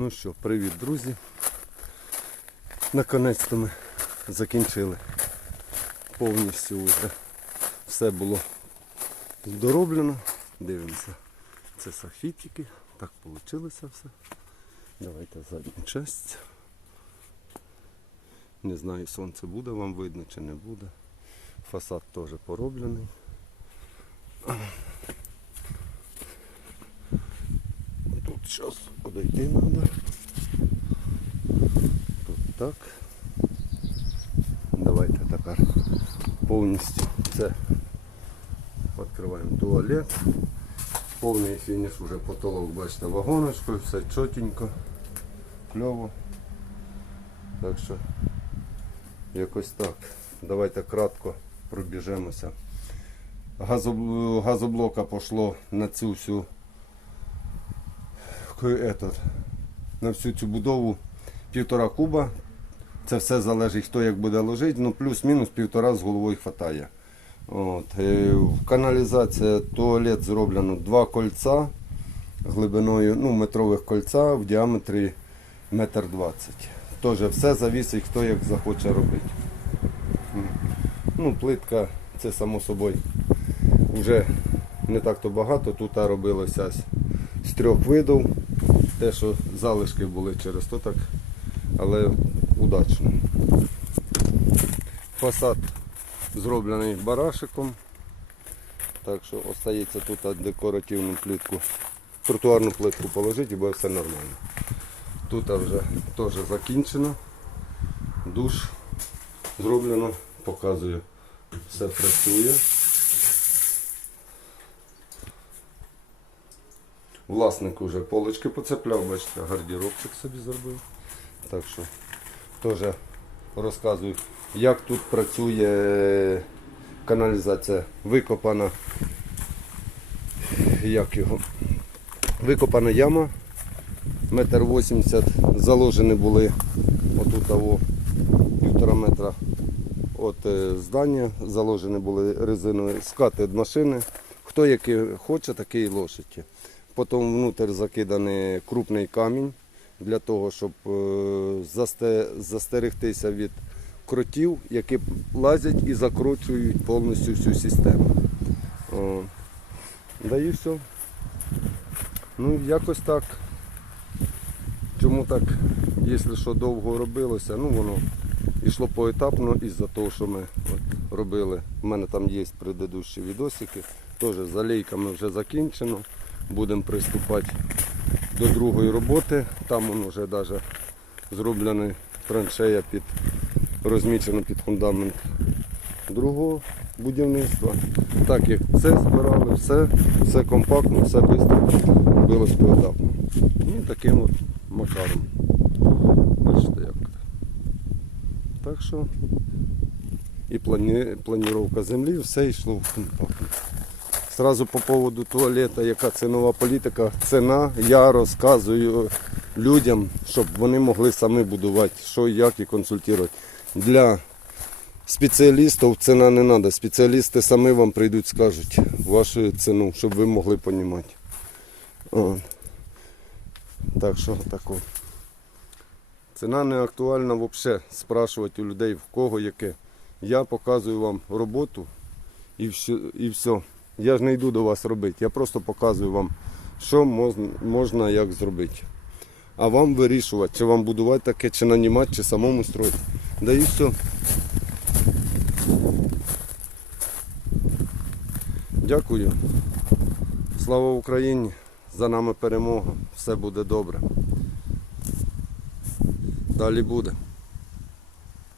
Ну що, привіт, друзі. Наконець-то ми закінчили повністю вже. Все було дороблено. Дивимося. Це софітики. Так вийшло все. Давайте задню часть. Не знаю, сонце буде вам видно чи не буде. Фасад теж пороблений. Тут зараз подойти треба. Так. Давайте тепер повністю це відкриваємо туалет. Повний фініш уже потолок, бачите, вагоночкою, все чотенько, кльово. Так що якось так. Давайте кратко пробіжемося. Газоблока пішло на цю всю на всю цю будову півтора куба. Це все залежить, хто як буде ложити, ну плюс-мінус півтора з головою хватає. От. е, каналізація туалет зроблено два кольця глибиною ну, метрових кольця в діаметрі метр двадцять. Теж все завісить, хто як захоче робити. Ну, плитка, це само собою вже не так то багато. Тут робилося з трьох видів. Те, що залишки були через то так, але удачно. Фасад зроблений барашиком. Так що остається тут декоративну плитку, тротуарну плитку положити буде все нормально. Тут вже теж закінчено. Душ зроблено, показую. Все працює. Власник вже полочки поцепляв, бачите, гардеробчик собі зробив. Так що теж розказую, як тут працює каналізація викопана. Як його? Викопана яма. Метр вісімдесят заложені були отут того півтора метра от е, здання, заложені були резинові скати від машини. Хто який хоче, такий ложить. Потім внутрі закиданий крупний камінь для того, щоб е, застерегтися від кротів, які лазять і закручують повністю всю систему. Да і все. Ну, якось так. Чому так, якщо що довго робилося, ну воно йшло поетапно із-за того, що ми от, робили. У мене там є предыдущі відосики. Теж з алейками вже закінчено. Будемо приступати до другої роботи. Там вже навіть зроблена траншея під розмічено під фундамент другого будівництва. Так як це збирали, все, все компактно, все швидко робилось поетапно. І таким от макаром. Бачите як. Так що і плані, планіровка землі, все йшло в компактно. Сразу по поводу туалета, яка цінова політика, ціна, я розказую людям, щоб вони могли самі будувати, що як і консультувати. Для спеціалістів ціна не треба. Спеціалісти самі вам прийдуть, скажуть вашу ціну, щоб ви могли розуміти. Так що тако. Ціна не актуальна взагалі спрашувати у людей в кого яке. Я показую вам роботу і все. І все. Я ж не йду до вас робити. Я просто показую вам, що можна, можна як зробити. А вам вирішувати, чи вам будувати таке, чи нанімати, чи самому строїти. Да і все. Дякую. Слава Україні! За нами перемога. Все буде добре. Далі буде.